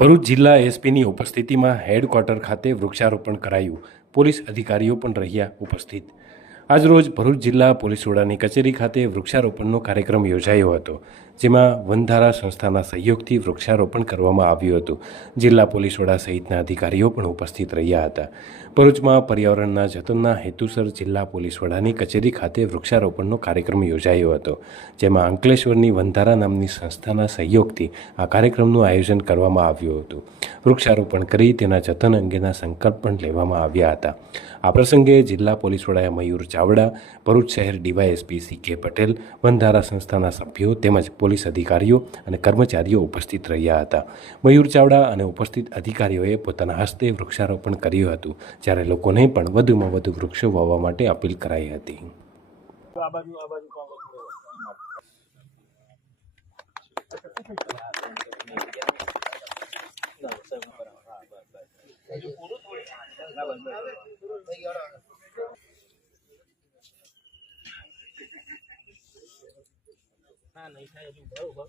ભરૂચ જિલ્લા એસપીની ઉપસ્થિતિમાં હેડક્વાર્ટર ખાતે વૃક્ષારોપણ કરાયું. પોલીસ અધિકારીઓ પણ રહ્યા ઉપસ્થિત. આજરોજ ભરૂચ જિલ્લા પોલીસ વડાની કચેરી ખાતે વૃક્ષારોપણનો કાર્યક્રમ યોજાયો હતો, જેમાં વનધારા સંસ્થાના સહયોગથી વૃક્ષારોપણ કરવામાં આવ્યું હતું. જિલ્લા પોલીસ વડા સહિતના અધિકારીઓ પણ ઉપસ્થિત રહ્યા હતા. ભરૂચમાં પર્યાવરણના જતનના હેતુસર જિલ્લા પોલીસ વડાની કચેરી ખાતે વૃક્ષારોપણનો કાર્યક્રમ યોજાયો હતો, જેમાં અંકલેશ્વરની વનધારા નામની સંસ્થાના સહયોગથી આ કાર્યક્રમનું આયોજન કરવામાં આવ્યું હતું. વૃક્ષારોપણ કરી તેના જતન અંગેના સંકલ્પ પણ લેવામાં આવ્યા હતા. આ પ્રસંગે જિલ્લા પોલીસ વડા મયુર ચાવડા, ભરૂચ શહેર ડીવાયએસપી CK પટેલ, વનધારા સંસ્થાના સભ્યો તેમજ પોલીસ અધિકારીઓ અને કર્મચારીઓ ઉપસ્થિત રહ્યા હતા. મયુર ચાવડા અને ઉપસ્થિત અધિકારીઓએ પોતાના હસ્તે વૃક્ષારોપણ કર્યું હતું, જ્યારે લોકોને પણ વધુમાં વધુ વૃક્ષો વાવવા માટે અપીલ કરાઈ હતી. નહીં થાય બરોબર.